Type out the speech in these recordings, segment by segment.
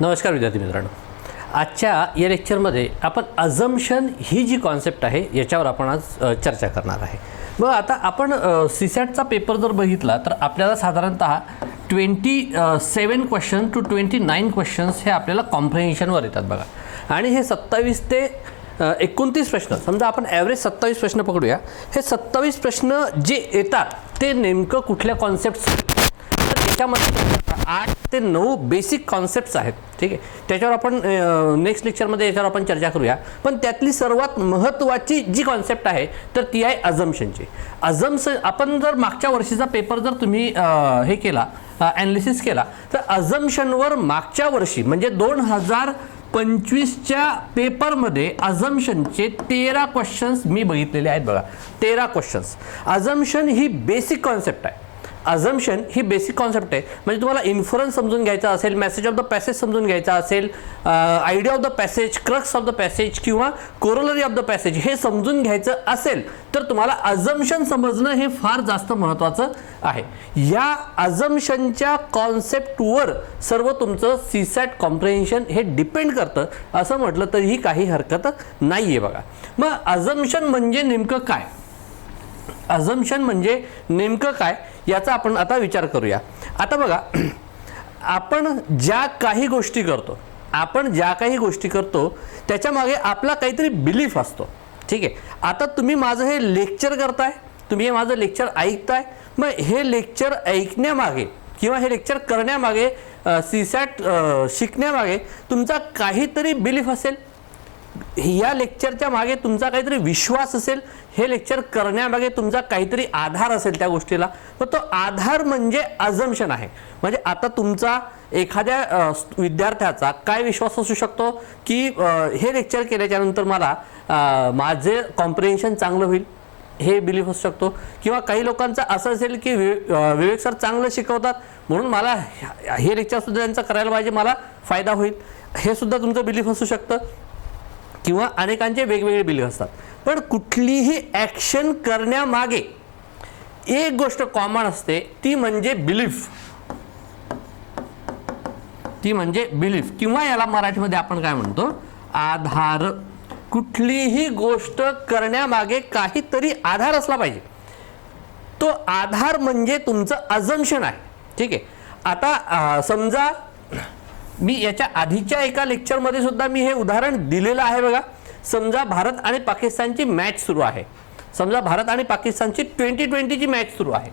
नमस्कार विद्यार्थी मित्रांनो, आजच्या या लेक्चरमध्ये आपण अझम्पशन ही जी कॉन्सेप्ट आहे याच्यावर आपण आज चर्चा करणार आहे. मग आता आपण सीसॅटचा पेपर जर बघितला तर आपल्याला साधारणतः 27 क्वेश्चन टू 29 क्वेश्चन्स हे आपल्याला कॉम्प्रिहेन्शनवर येतात बघा. आणि हे 27 ते 29 प्रश्न, समजा आपण ॲव्हरेज 27 प्रश्न पकडूया. हे 27 प्रश्न जे येतात ते नेमकं कुठल्या कॉन्सेप्ट्स, तर त्याच्यामध्ये 8 ते 9 बेसिक कॉन्सेप्ट्स आहेत. ठीक आहे, त्याच्यावर आपण नेक्स्ट लेक्चरमध्ये याच्यावर आपण चर्चा करूया. पण त्यातली सर्वात महत्त्वाची जी कॉन्सेप्ट आहे तर ती आहे अझम्पशनची. आपण जर मागच्या वर्षीचा पेपर जर तुम्ही हे केला, ॲनालिसिस केला, तर अझम्पशनवर मागच्या वर्षी म्हणजे 2025च्या पेपरमध्ये अझम्पशनचे 13 क्वेश्चन्स मी बघितलेले आहेत बघा. 13 क्वेश्चन्स. अझम्पशन ही बेसिक कॉन्सेप्ट आहे. अझम्पशन ही बेसिक कॉन्सेप्ट आहे. म्हणजे तुम्हाला इन्फरन्स समजून घ्यायचा असेल, मेसेज ऑफ द पॅसेज समजून घ्यायचा असेल, idea of the passage, crux of the passage किंवा कोरोलरी ऑफ द पॅसेज हे समजून घ्यायचं असेल तर तुम्हाला अझम्पशन समजणं हे फार जास्त महत्त्वाचं आहे. या अझम्पशनच्या कॉन्सेप्टवर सर्व तुमचं सीसॅट कॉम्प्रिहेन्शन हे डिपेंड करतं असं म्हटलं तरीही काही हरकत नाही आहे बघा. मग अझम्पशन म्हणजे नेमकं काय, अझम्पशन म्हणजे नेमकं काय याचा आपण आता विचार करूया. आता बघा, आपण ज्या काही गोष्टी करतो त्याच्या मागे आपला काहीतरी बिलीफ असतो. ठीक आहे, आता तुम्ही माझं हे लेक्चर करताय, तुम्ही हे माझं लेक्चर ऐकताय. मग हे लेक्चर ऐकण्यामागे किंवा हे लेक्चर करण्यामागे, सीसॅट शिकण्यामागे तुमचा काहीतरी बिलीफ असेल, या लेक्चरच्या मागे तुमचा काहीतरी विश्वास असेल, हे लेक्चर करण्यामागे तुमचा काहीतरी आधार असेल त्या गोष्टीला. तर तो आधार म्हणजे अझम्पशन आहे. म्हणजे आता तुमचा एखाद्या विद्यार्थ्याचा काय विश्वास असू शकतो की हे लेक्चर केल्याच्या नंतर मला माझे कॉम्प्रिहेन्शन चांगलं होईल, हे बिलीफ असू शकतो. किंवा काही लोकांचा असं असेल की विवेक सर चांगलं शिकवतात म्हणून मला हे लेक्चर सुद्धा त्यांचं करायला पाहिजे, मला फायदा होईल, हे सुद्धा तुमचं बिलीफ असू शकतं. किंवा अनेकांचे वेगवेगळे बिलीफ असतात. पण कुठलीही ॲक्शन करण्यामागे एक गोष्ट कॉमन असते, ती म्हणजे बिलीफ. ती म्हणजे बिलीफ किंवा याला मराठीमध्ये आपण काय म्हणतो, आधार. कुठलीही गोष्ट करण्यामागे काहीतरी आधार असला पाहिजे. तो आधार म्हणजे तुमचं अझम्पशन आहे. ठीक आहे, आता समजा मी याच्या आधीच्या एका लेक्चरमध्ये सुद्धा मी हे उदाहरण दिलेलं आहे बघा. समजा भारत आणि पाकिस्तानची मॅच सुरू आहे. समजा भारत आणि पाकिस्तानची 2020ची मॅच सुरू आहे.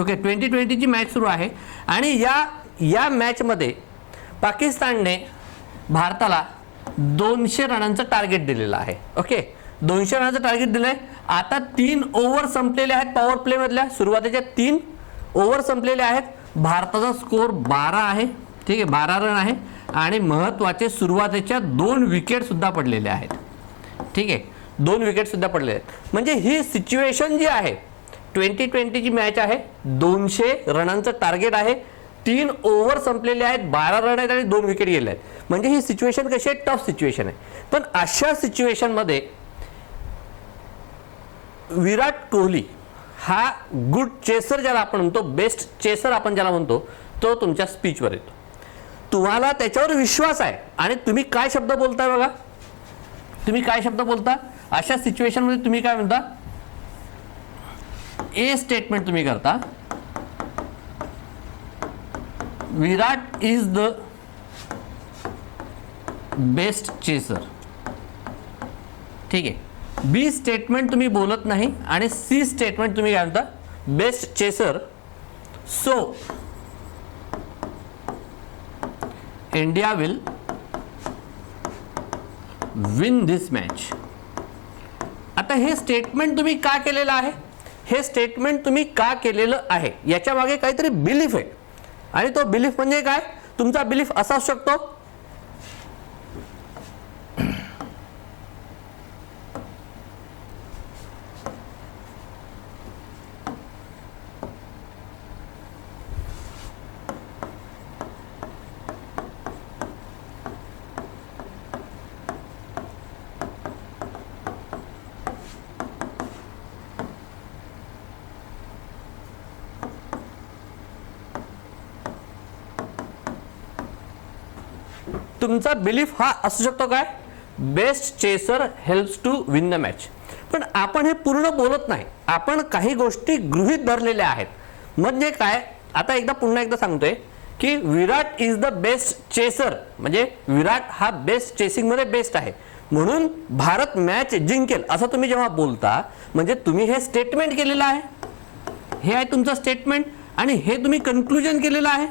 ओके, 2020ची मॅच सुरू आहे आणि या मॅचमध्ये पाकिस्तानने भारताला 200 रनांचं टार्गेट दिलेलं आहे. ओके, 200 रनांचं टार्गेट दिलं आहे. आता 3 ओव्हर संपलेले आहेत पॉवर प्लेमधल्या. सुरुवातीच्या 3 ओव्हर संपलेले आहेत. भारताचा स्कोर 12 आहे. ठीक आहे, 12 रन आहे आणि महत्त्वाचे सुरुवातीच्या 2 विकेट सुद्धा पडलेले आहेत. ठीक आहे, 2 विकेट सुद्धा पडलेले आहेत. म्हणजे ही सिच्युएशन जी आहे, 2020ची मॅच आहे, 200 रनांचं टार्गेट आहे, 3 ओव्हर संपलेले आहेत, 12 रन आहेत आणि 2 विकेट गेले आहेत. म्हणजे ही सिच्युएशन कशी आहे, टफ सिच्युएशन आहे. पण अशा सिच्युएशनमध्ये विराट कोहली हा गुड चेसर ज्याला आपण म्हणतो, बेस्ट चेसर आपण ज्याला म्हणतो, तो तुमच्या स्पीचवर येतो. तुम्हाला त्याच्यावर विश्वास आहे आणि तुम्ही काय शब्द बोलताय बघा. तुम्ही काय शब्द बोलता अशा सिच्युएशनमध्ये, तुम्ही काय म्हणता, ए स्टेटमेंट तुम्ही करता, विराट इज द बेस्ट चेसर. ठीक आहे, बी स्टेटमेंट तुम्ही बोलत नाही आणि सी स्टेटमेंट तुम्ही काय म्हणता, best chaser, so India will win this match. आता हे स्टेटमेंट तुम्ही का केलेलं आहे, हे स्टेटमेंट तुम्ही का केलेलं आहे याच्या मागे काहीतरी बिलीफ आहे. आणि तो बिलीफ म्हणजे काय, तुमचा बिलीफ असा असू शकतो, तुमचा बिलीफ हा असू शकतो काय, best chaser helps to win the match. पण आपण हे पूर्ण बोलत नाही, आपण काही गोष्टी गृहीत धरलेल्या आहेत. म्हणजे काय, आता पुन्हा एकदा सांगतोय की विराट इज द बेस्ट चेसर, म्हणजे विराट हा बेस्ट चेसिंग मध्ये बेस्ट आहे म्हणून भारत मॅच जिंकेल असं तुम्ही जेव्हा बोलता, म्हणजे तुम्ही हे स्टेटमेंट केलेलं आहे, हे आहे तुमचं स्टेटमेंट, आणि हे तुम्ही कन्क्लुजन केलेलं आहे.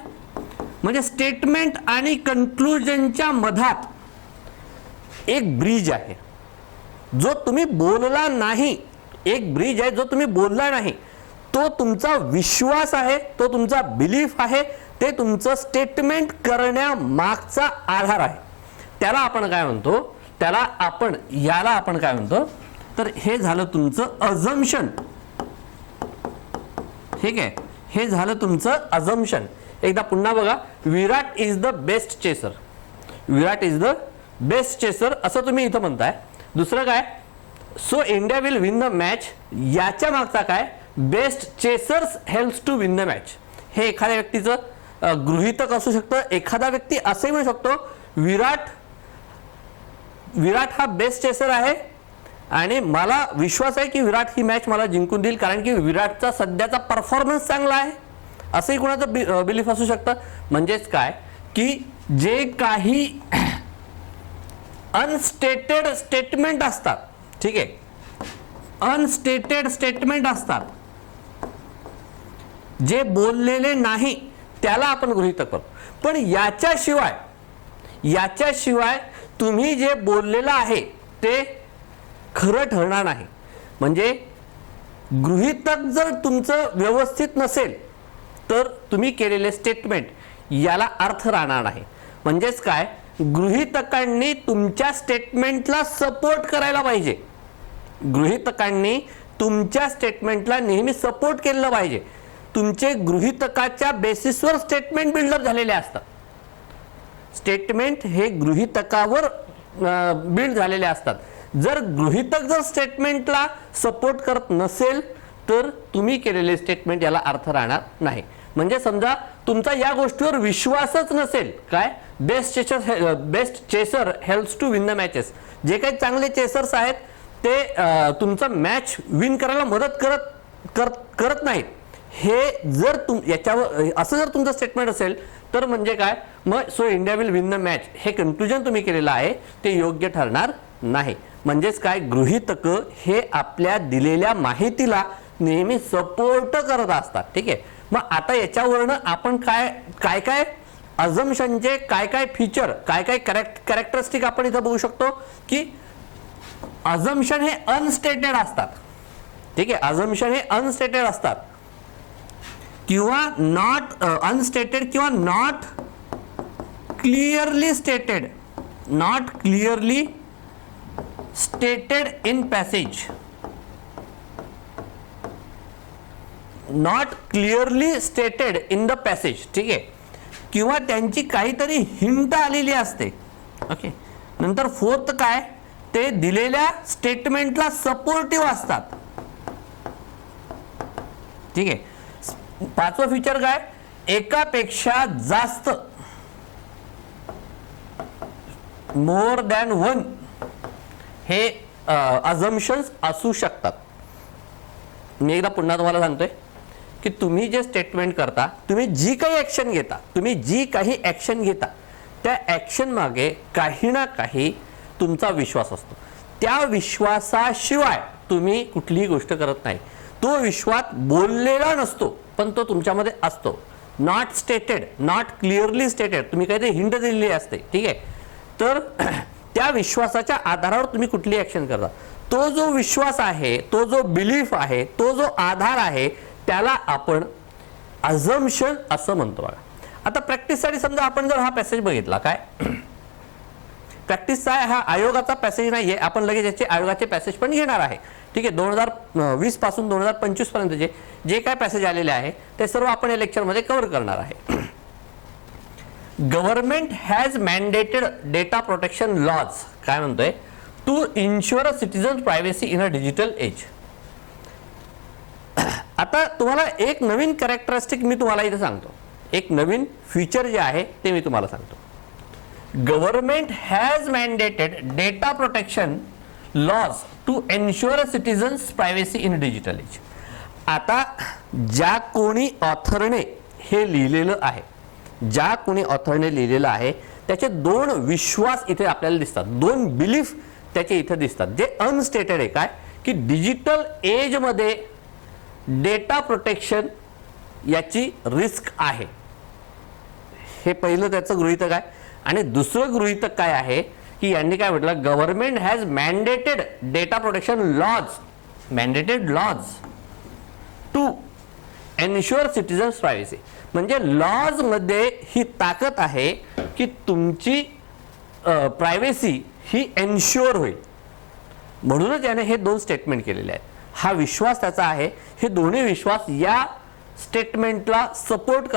म्हणजे स्टेटमेंट आणि कन्क्लुजनच्या मधात एक ब्रिज आहे जो तुम्ही बोलला नाही, एक ब्रिज आहे जो तुम्ही बोलला नाही. तो तुमचा विश्वास आहे, तो तुमचा बिलीफ आहे, ते तुमचं स्टेटमेंट करण्यामागचा आधार आहे. त्याला आपण काय म्हणतो, याला आपण काय म्हणतो, तर हे झालं तुमचं अझम्पशन. ठीक आहे, हे झालं तुमचं अझम्पशन. एकदा पुन्हा बघा, Virat is the best chaser, Virat is the best chaser असं तुम्ही इथं म्हणताय. दुसरं काय, so India will win the match, याच्या मागचा काय, best chasers helps to win the match. हे एखाद्या व्यक्तीचं गृहीतक असू शकतं. एखादा व्यक्ती असंही म्हणू शकतो, विराट हा बेस्ट चेसर आहे आणि मला विश्वास आहे की विराट ही मॅच मला जिंकून देईल कारण की विराटचा सध्याचा परफॉर्मन्स चांगला आहे, असंही कोणाचं बिलीफ असू शकतं. म्हणजेच काय की जे काही अनस्टेटेड स्टेटमेंट असतात, ठीक आहे, अनस्टेटेड स्टेटमेंट असतात, जे बोललेले नाही त्याला आपण गृहीतक करतो. पण याच्याशिवाय तुम्ही जे बोललेलं आहे ते खरं ठरणार नाही. म्हणजे गृहीतक जर तुमचं व्यवस्थित नसेल तर तुम्ही केलेले स्टेटमेंट याला अर्थ राहणार नाही. म्हणजेच काय, गृहीतकांनी तुमच्या स्टेटमेंटला सपोर्ट करायला पाहिजे, गृहीतकांनी तुमच्या स्टेटमेंटला नेहमी सपोर्ट केलं पाहिजे. तुमचे गृहीतकाच्या बेसिसवर स्टेटमेंट बिल्डअप झालेले असतात. स्टेटमेंट हे गृहीतकावर बिल्ड झालेले असतात. जर गृहीतक जर स्टेटमेंटला सपोर्ट करत नसेल तर तुम्ही केलेले स्टेटमेंट याला अर्थ राहणार नाही. म्हणजे समजा तुमचा या गोष्टीवर विश्वासच नसेल, काय, best chaser helps to win the matches, जे काही चांगले चेसर्स आहेत ते तुमचं मॅच विन करायला मदत करत नाहीत, हे जर याच्यावर असं जर तुमचं स्टेटमेंट असेल तर म्हणजे काय, मग so India will win the match हे कन्क्लुजन तुम्ही केलेलं आहे ते योग्य ठरणार नाही. म्हणजेच काय, गृहीतक हे आपल्या दिलेल्या माहितीला नेहमी सपोर्ट करत असतात. ठीक आहे, मग आता याच्यावरनं आपण काय अझम्पशनचे काय फीचर, काय कॅरेक्टरिस्टिक आपण इथं बघू शकतो की अझम्पशन हे अनस्टेटेड असतात. ठीक आहे, अझम्पशन हे अनस्टेटेड असतात किंवा नॉट अनस्टेटेड किंवा not clearly stated in passage, not clearly stated in the passage. ठीक आहे, किंवा त्यांची काहीतरी हिंट आलेली असते. ओके, नंतर फोर्थ काय, ते दिलेल्या स्टेटमेंटला सपोर्टिव्ह असतात. ठीक आहे, पाचवं फीचर काय, एकापेक्षा जास्त, मोर दॅन वन हे अझम्पशन्स असू शकतात. मी एकदा पुन्हा तुम्हाला सांगतोय की तुम्ही जे स्टेटमेंट करता, तुम्ही जी काही ऍक्शन घेता त्या ऍक्शन मागे काही ना काही तुमचा विश्वास असतो. त्या विश्वासाशिवाय तुम्ही कुठलीही गोष्ट करत नाही. तो विश्वास बोललेला नसतो पण तो तुमच्यामध्ये असतो. Not stated, not clearly stated, तुम्ही काहीतरी हिंट दिलेली असते. ठीक आहे, तर त्या विश्वासाच्या आधारावर तुम्ही कुठली ऍक्शन करता. तो जो विश्वास आहे, तो जो बिलीफ आहे, तो जो आधार आहे त्याला आपण अझम्पशन असं म्हणतो. बघा, आता प्रॅक्टिससाठी समजा आपण जर हा पॅसेज बघितला, काय प्रॅक्टिसचा हा आयोगाचा पॅसेज नाहीये, आपण लगेच याचे आयोगाचे पॅसेज पण घेणार आहे. ठीक आहे, 2020 पासून 2025 पर्यंतचे जे काय पॅसेज आलेले आहे ते सर्व आपण या लेक्चरमध्ये कव्हर करणार आहे. Government has mandated data protection laws, काय म्हणतोय, to insure a citizen privacy in a digital age. आता तुम्हाला एक नवीन कॅरेक्टरिस्टिक मी तुम्हाला इथे सांगतो, एक नवीन फीचर जे आहे ते मी तुम्हाला सांगतो. Government has mandated data protection laws to ensure citizens privacy in digital age. आता ज्या कोणी ऑथरने हे लिहिलेलं आहे, ज्या कोणी ऑथरने लिहिलेलं आहे त्याचे दोन विश्वास इथे आपल्याला दिसतात, दोन बिलीफ त्याचे इथे दिसतात जे अनस्टेटेड आहे. काय की डिजिटल एज मध्ये डेटा प्रोटेक्शन याची रिस्क आहे, हे पहिलं त्याचं गृहीतक आहे. आणि दुसरं गृहीतक काय आहे की यांनी काय म्हटलं, government has mandated data protection laws, mandated laws to ensure citizens privacy. म्हणजे लॉज मध्ये ही ताकद आहे की तुमची प्रायव्हसी ही एन्श्युअर होईल, म्हणूनच याने हे दोन स्टेटमेंट केलेले आहेत. हा विश्वास त्याचा आहे. हे दोन्ही विश्वास या स्टेटमेंटला सपोर्ट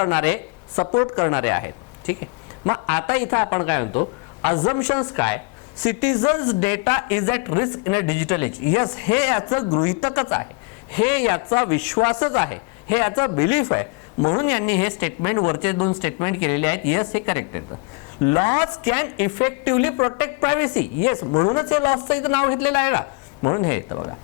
करणारे आहेत. ठीक आहे. मग आता इथं आपण काय म्हणतो, अझम्पशन्स काय, citizens data is at risk in a digital age. Yes, हे याचं गृहीतकच आहे, हे याचा विश्वासच आहे, हे याचा बिलीफ आहे. म्हणून यांनी हे स्टेटमेंट, वरचे दोन स्टेटमेंट केलेले आहेत. येस, हे करेक्ट आहे. Laws can effectively protect privacy. Yes, म्हणूनच हे लॉजचं इथं नाव घेतलेलं आहे ना, म्हणून हे येतं बघा.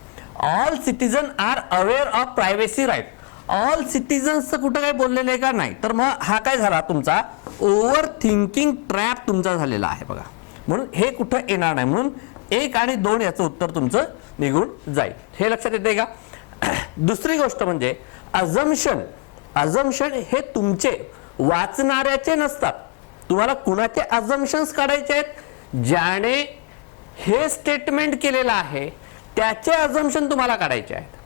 All citizen are aware of privacy right. All सिटीजन्सचं कुठं काय बोललेलं आहे का नाही, तर मग हा काय झाला, तुमचा ओव्हर थिंकिंग ट्रॅप तुमचा झालेला आहे बघा. म्हणून हे कुठं येणार नाही, म्हणून 1 आणि 2 याचं उत्तर तुमचं निघून जाईल. हे लक्षात येते का. दुसरी गोष्ट म्हणजे अझम्पशन. अझम्पशन हे तुमचे वाचणाऱ्याचे नसतात. तुम्हाला कुणाचे अझम्पशन्स काढायचे आहेत, ज्याने हे स्टेटमेंट केलेलं आहे त्याचे अझम्पशन तुम्हाला काढायचे आहेत.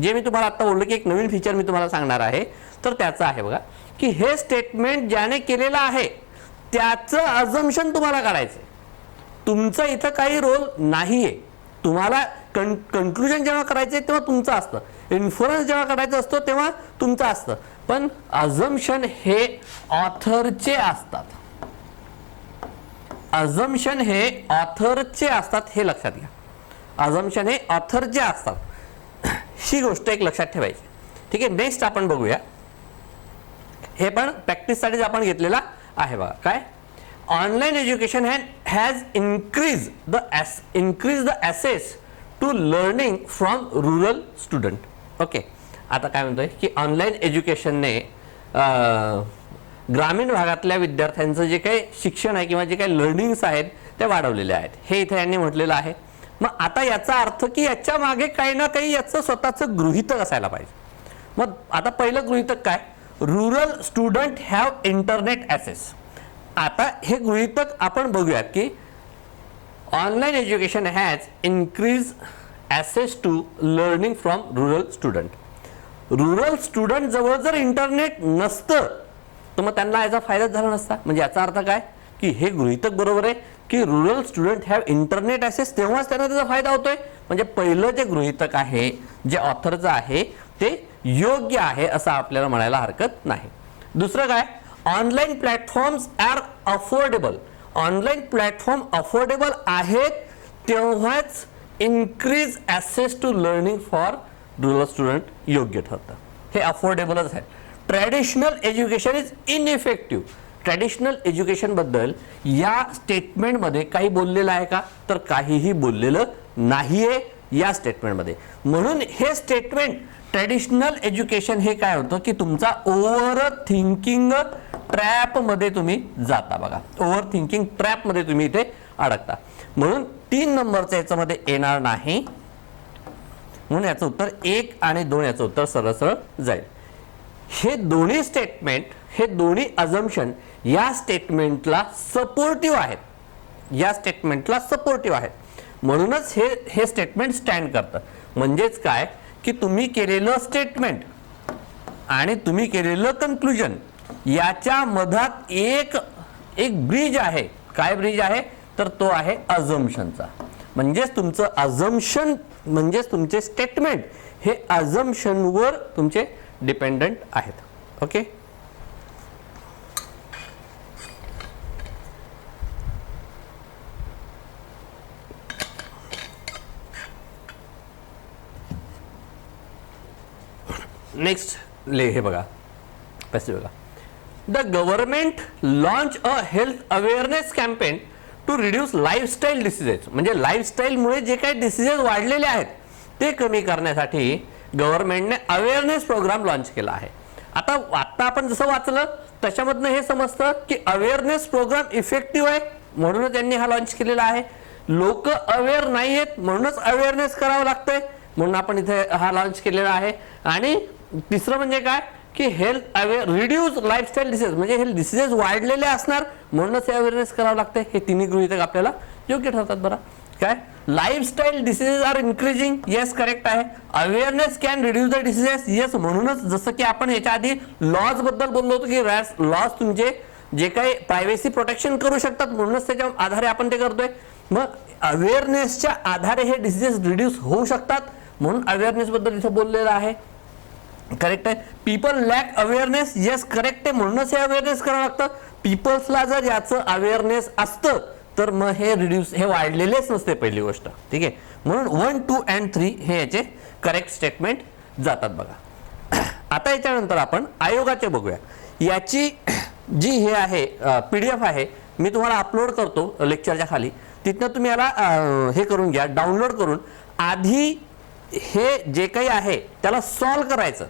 जे मी तुम्हाला आता बोललो की एक नवीन फीचर मी तुम्हाला सांगणार आहे, तर त्याचं आहे बघा की हे स्टेटमेंट ज्याने केलेलं आहे त्याचं अझम्पशन तुम्हाला काढायचं. तुमचं इथं काही रोल नाहीये. तुम्हाला कन्क्लुजन जेव्हा करायचं तेव्हा तुमचं असतं, इन्फरन्स जेव्हा करायचं असतो तेव्हा तुमचं असतं, पण अझम्पशन हे ऑथरचे असतात. अझम्पशन हे ऑथरचे असतात, हे लक्षात घ्या. अझम्पशन हे ऑथरचे असतात, ही गोष्ट एक लक्षात ठेवायची. ठीक आहे. नेक्स्ट आपण बघूया, हे पण प्रॅक्टिससाठीच आपण घेतलेला आहे बघा. काय, online education has increase the access to learning from rural student. Okay. आता काय म्हणतोय की ऑनलाईन एज्युकेशनने ग्रामीण भागातल्या विद्यार्थ्यांचं जे काही शिक्षण आहे किंवा जे काही लर्निंग्स आहेत ते वाढवलेले आहेत, हे इथे यांनी म्हटलेलं आहे. मग आता याचा अर्थ की याच्या मागे काही ना काही याचं स्वतःचं गृहीतक असायला पाहिजे. मग आता पहिलं गृहीतक काय, rural student have internet access. आता हे गृहीतक आपण बघूयात की online education has increase access to learning from rural student. Rural student जवळ जर इंटरनेट नसतं तर मग त्यांना याचा फायदाच झाला नसता. म्हणजे याचा अर्थ काय की हे गृहीतक बरोबर आहे की rural student have internet assess, तेव्हाच त्यांना त्याचा फायदा होतोय. म्हणजे पहिलं जे गृहीतक आहे, जे ऑथरचं आहे, ते योग्य आहे असं आपल्याला म्हणायला हरकत नाही. दुसरं काय, online platforms are affordable. Online platform affordable आहेत तेव्हाच increase access to learning for rural student योग्य ठरतं. हे अफोर्डेबलच आहे. Traditional education is ineffective. Traditional education बद्दल या स्टेटमेंटमध्ये काही बोललेलं आहे का, तर काहीही बोललेलं नाहीये या स्टेटमेंटमध्ये. म्हणून हे स्टेटमेंट ट्रॅडिशनल एज्युकेशन हे काय होतं की तुमचा ओव्हर थिंकिंग ट्रॅप मध्ये तुम्ही जाता बघा. ओव्हर थिंकिंग ट्रॅप मध्ये तुम्ही इथे अडकता. म्हणून 3 नंबरचं याच्यामध्ये येणार नाही. म्हणून याचं उत्तर 1 आणि 2 याचं उत्तर सरळ सरळ जाईल. हे दोन्ही स्टेटमेंट, हे दोन्ही अझम्पशन या स्टेटमेंटला सपोर्टिव्ह आहेत, या स्टेटमेंटला सपोर्टिव्ह आहेत. म्हणूनच हे स्टेटमेंट स्टँड करतं. म्हणजेच काय की तुम्ही केलेलं स्टेटमेंट आणि तुम्ही केलेलं कन्क्लुजन याच्या मधात एक ब्रिज आहे. काय ब्रिज आहे, तर तो आहे अझम्पशनचा. म्हणजेच तुमचं अझम्पशन, म्हणजेच तुमचे स्टेटमेंट हे अझम्पशनवर तुमचे डिपेंडंट आहेत. ओके. नेक्स्ट हे बघा, पैसे बघा. The government launch a health awareness campaign to reduce lifestyle diseases. म्हणजे लाईफस्टाईलमुळे जे काही डिसिजेस वाढलेले आहेत ते कमी करण्यासाठी गव्हर्नमेंटने अवेअरनेस प्रोग्राम लॉन्च केला आहे. आता आपण जसं वाचलं त्याच्यामधनं हे समजतं की अवेअरनेस प्रोग्राम इफेक्टिव्ह आहे म्हणूनच त्यांनी हा लॉन्च केलेला आहे. लोक अवेअर नाही आहेत म्हणूनच अवेअरनेस करावं लागतंय म्हणून आपण इथे हा लॉन्च केलेला आहे. आणि तिसरं म्हणजे काय की health aware reduce lifestyle disease म्हणजे हे डिसीजेस वाढलेले असणार म्हणूनच हे अवेअरनेस करावं लागतंय. हे तिन्ही गृहीतक आपल्याला योग्य ठरतात. बरं काय lifestyle diseases are increasing, yes correct आहे. Awareness can reduce the diseases, yes. म्हणूनच जसं की आपण याच्या आधी लॉज बद्दल बोललो होतो की लॉज तुमचे जे काही प्रायव्हसी प्रोटेक्शन करू शकतात म्हणूनच त्याच्या आधारे आपण ते करतोय. मग अवेअरनेसच्या आधारे हे डिसीजेस रिड्यूस होऊ शकतात म्हणून अवेअरनेस बद्दल इथे बोललेलं आहे. करेक्ट आहे. People lack awareness, yes correct आहे. म्हणूनच हे अवेअरनेस करावं लागतं. पीपल्सला जर याचं अवेअरनेस असतं तर मग हे रिड्यूस हे वाढलेलेच नसते पहिली गोष्ट. ठीक आहे. म्हणून 1, 2 and 3 हे याचे करेक्ट स्टेटमेंट जातात. बघा आता याच्यानंतर आपण आयोगाचे बघूया. याची जी हे आहे PDF आहे मी तुम्हाला अपलोड करतो लेक्चरच्या खाली. तिथनं तुम्ही याला हे करून घ्या, डाउनलोड करून आधी हे जे काही आहे त्याला सॉल्व करायचं.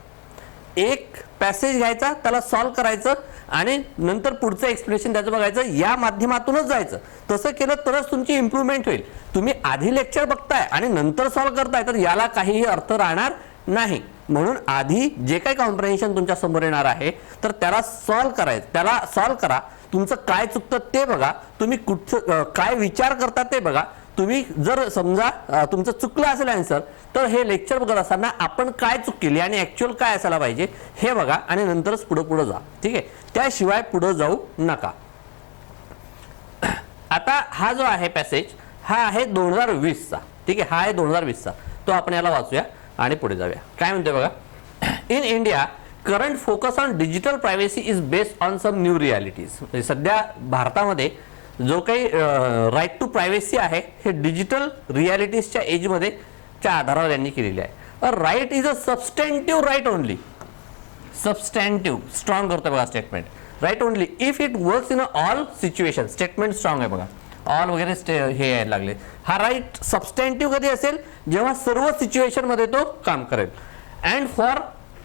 एक पॅसेज घ्यायचा त्याला सॉल्व करायचं आणि नंतर पुढचं एक्सप्लेनेशन त्याचं बघायचं. या माध्यमातूनच जायचं. तसं केलं तरच तुमची इम्प्रूव्हमेंट होईल. तुम्ही आधी लेक्चर बघताय आणि नंतर सॉल्व करताय तर याला काहीही अर्थ राहणार नाही. म्हणून आधी जे काही कॉम्प्रिहेन्शन तुमच्या समोर येणार आहे तर त्याला सॉल्व करायचं, त्याला सॉल्व करा. तुमचं काय चुकतं ते बघा, तुम्ही कुठचं काय विचार करता ते बघा. तुम्ही जर समजा तुमचं चुकलं असेल आन्सर तर हे लेक्चर बघत असताना आपण काय चूक केली आणि ऍक्च्युअल काय असायला पाहिजे हे बघा आणि नंतरच पुढे जा. ठीक आहे. त्याशिवाय पुढे जाऊ नका. आता हा जो आहे पॅसेज हा आहे 2020चा. ठीक आहे. हा आहे 2020चा. तो आपण याला वाचूया आणि पुढे जाऊया. काय म्हणतोय बघा. In India current focus on digital privacy is based on some new realities. सध्या भारतामध्ये जो काही राईट टू प्रायव्हसी आहे हे डिजिटल रियालिटीजच्या एजमध्ये च्या आधारावर यांनी केलेली आहे. A right is a substantive right only. Substantive strong करतो बघा statement. Right only if it works in all situation. Statement strong आहे बघा. ऑल वगैरे हे यायला लागले. हा राईट सबस्टॅन्टिव्ह कधी असेल जेव्हा सर्व सिच्युएशन मध्ये तो काम करेल. अँड फॉर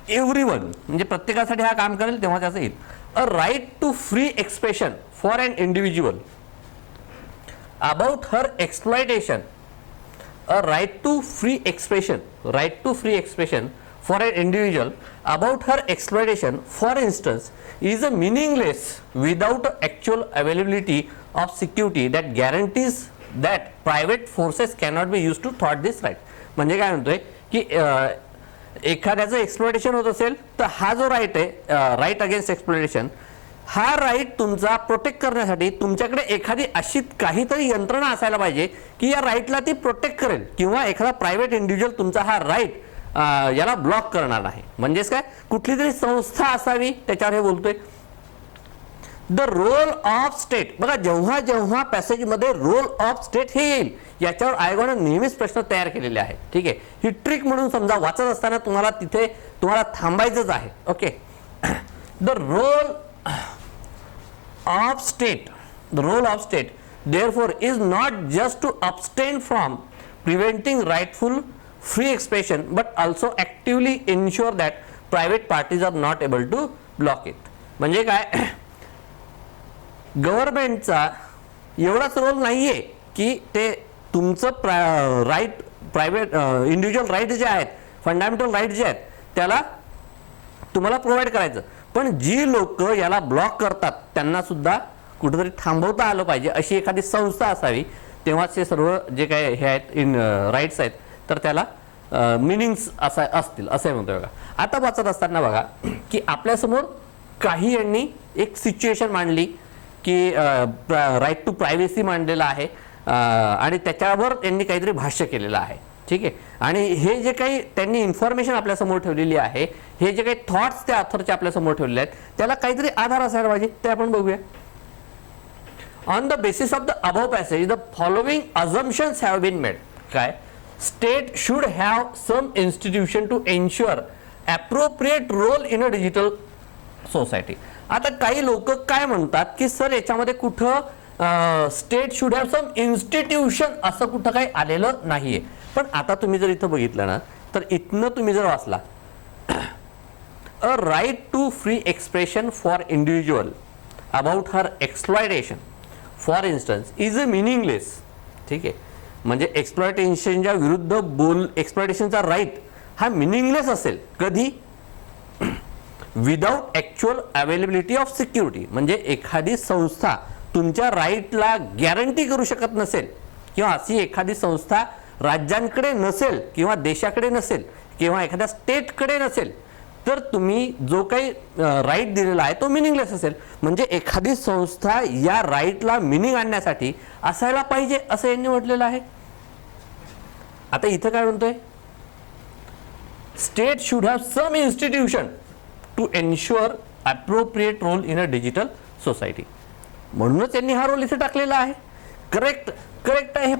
एव्हरीवन म्हणजे प्रत्येकासाठी हा काम करेल तेव्हा त्याचं येईल. A right to free expression for an individual about her exploitation. A right to free expression, right to free expression for an individual about her exploitation, for instance, is a meaningless without actual availability of security that guarantees that private forces cannot be used to thwart this right. म्हणजे काय म्हणतोय की एखाद्याचं exploitation होत असेल तर हा जो राईट आहे राईट अगेन्स्ट एक्सप्लॉयटेशन हा राईट तुमचा प्रोटेक्ट करण्यासाठी तुमच्याकडे एखादी अशी काहीतरी यंत्रणा असायला पाहिजे की या राईटला ती प्रोटेक्ट करेल किंवा एखादा प्रायव्हेट इंडिव्हिज्युअल तुमचा हा राईट याला ब्लॉक करणार नाही. म्हणजेच काय कुठली तरी संस्था असावी त्याच्यावर हे बोलतोय. The role of state. बघा जेव्हा जेव्हा पॅसेजमध्ये रोल ऑफ स्टेट हे येईल याच्यावर आयोगाने नेहमीच प्रश्न तयार केलेले आहेत. ठीक आहे. ही ट्रिक म्हणून समजा वाचत असताना तुम्हाला थांबायचंच आहे. Okay. The role of state, the role of state therefore is not just to abstain from preventing rightful free expression but also actively ensure that private parties are not able to block it. म्हणजे काय गव्हर्नमेंटचा एवढाच role नाहीये की ते तुमचं right private individual right जे आहेत fundamental right जे आहेत त्याला तुम्हाला प्रोव्हाइड करायचं. पण जी लोक याला ब्लॉक करतात त्यांना सुद्धा कुठेतरी थांबवता आलं पाहिजे अशी एखादी संस्था असावी तेव्हाच हे सर्व जे काय हे आहेत राईट्स आहेत तर त्याला मिनिंग्स असतील असं म्हणतोय बघा. आता वाचत असताना बघा की आपल्यासमोर काही यांनी एक सिच्युएशन मांडली की राईट टू प्रायव्हसी मांडलेला आहे आणि त्याच्यावर त्यांनी काहीतरी भाष्य केलेलं आहे. ठीक आहे. आणि हे जे काही त्यांनी इन्फॉर्मेशन आपल्यासमोर ठेवलेली आहे हे जे काही थॉट्स त्या ऑथरचे आपल्यासमोर ठेवलेले आहेत त्याला काहीतरी आधार असायला पाहिजे ते आपण बघूया. On the basis of the above passage the following assumptions have been made. काय state should have some institution to ensure appropriate role in a digital society. आता काही लोक काय म्हणतात की सर याच्यामध्ये कुठं state should have some institution असं कुठं काही आलेलं नाहीये. पण आता तुम्ही जर इथं बघितलं ना तर इथनं तुम्ही जर वाचला a right to free expression for individual about her exploitation for instance is a meaningless. ठीक आहे, म्हणजे एक्सप्लॉयटेशनच्या विरुद्ध एक्सप्लॉयटेशनचा राईट हा मिनिंगलेस असेल कधी, without actual availability of security. म्हणजे एखादी संस्था तुमच्या राईटला गॅरंटी करू शकत नसेल किंवा अशी एखादी संस्था राज्यांकडे नसेल किंवा देशाकडे नसेल किंवा एखाद्या स्टेटकडे नसेल तर तुम्ही जो काही राईट दिलेला आहे तो मिनिंगलेस असेल. म्हणजे एखादी संस्था या राईटला मिनिंग आणण्यासाठी असायला पाहिजे असं यांनी म्हटलेलं आहे. आता इथं काय म्हणतोय, state should have some institution to ensure appropriate role in a digital society. म्हणूनच त्यांनी हा रोल इथे टाकलेला आहे. करेक्ट करेक्ट आहे हे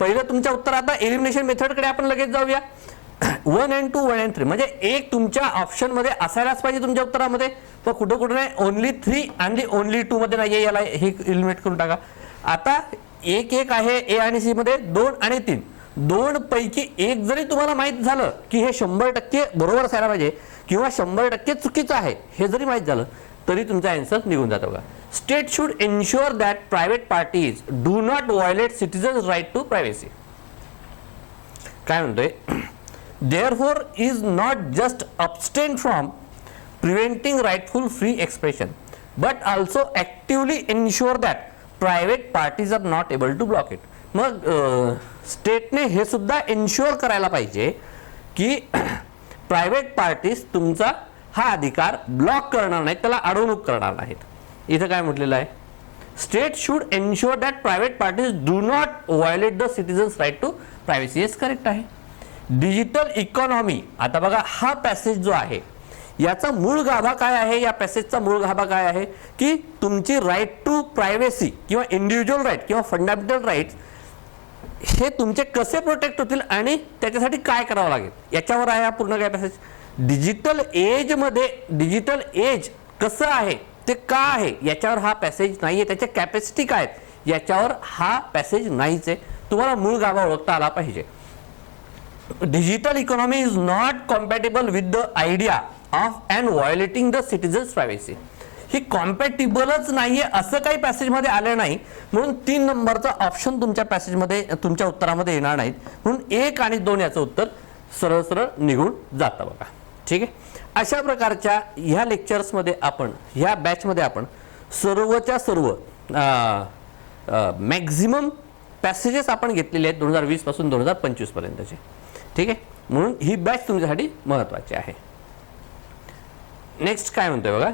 पहिलं तुमच्या उत्तर. आता एलिमिनेशन मेथडकडे आपण लगेच जाऊया. 1 and 2 1 and 3 म्हणजे एक तुमच्या ऑप्शन मध्ये असायलाच पाहिजे तुमच्या उत्तरामध्ये, पण कुठं कुठं नाही. ओनली 3 आणि ओनली 2 मध्ये नाही, याला हे एलिमिनेट करून टाका. आता एक आहे ए आणि सी मध्ये, 2 आणि 3. 2 पैकी एक जरी तुम्हाला माहित झालं की हे 100% बरोबर असायला पाहिजे किंवा 100% चुकीचं आहे हे जरी माहित झालं तरी तुमचा आन्सर निघून जातो बघा. State should ensure that private parties do not violate citizens right to privacy. काय म्हणतोय, therefore is not just abstain from preventing rightful free expression but also actively ensure that private parties are not able to block it. मग स्टेटने हे सुद्धा ensure करायला पाहिजे की private parties तुमचा हा अधिकार ब्लॉक करणार नाहीत, त्याला अडवणूक करणार नाहीत. इथं काय म्हटलेलं आहे, state should ensure that private parties do not violate the citizens right to privacy. हेच करेक्ट आहे. डिजिटल इकॉनॉमी, आता बघा हा पॅसेज जो आहे याचा मूळ गाभा काय आहे, या पॅसेजचा मूळ गाभा काय आहे की तुमची राईट टू प्रायव्हसी किंवा इंडिव्हिज्युअल राईट किंवा फंडामेंटल राईट्स हे तुमचे कसे प्रोटेक्ट होतील आणि त्याच्यासाठी काय करावं लागेल याच्यावर आहे हा पूर्ण काय पॅसेज. डिजिटल एजमध्ये डिजिटल एज कसं आहे ते का आहे याच्यावर हा पॅसेज नाही आहे. त्याच्या कॅपॅसिटी काय आहेत याच्यावर हा पॅसेज नाहीच आहे. तुम्हाला मूळ गाभा ओळखता आला पाहिजे. Digital economy is not compatible with the idea of and violating the citizens' privacy. ही कॉम्पॅटिबलच नाहीये असं काही पॅसेजमध्ये आलं नाही, म्हणून 3 नंबरचा ऑप्शन तुमच्या पॅसेजमध्ये तुमच्या उत्तरामध्ये येणार नाहीत. म्हणून 1 आणि 2 याचं उत्तर सरळ सरळ निघून जातं बघा. ठीक आहे, अशा प्रकारच्या ह्या लेक्चर्समध्ये आपण ह्या बॅचमध्ये आपण सर्वच्या सर्व मॅक्झिमम पॅसेजेस आपण घेतलेले आहेत 2020 पासून 2025 पर्यंतचे. ठीक आहे, म्हणून ही बॅच तुमच्यासाठी महत्त्वाची आहे. नेक्स्ट काय म्हणतोय बघा.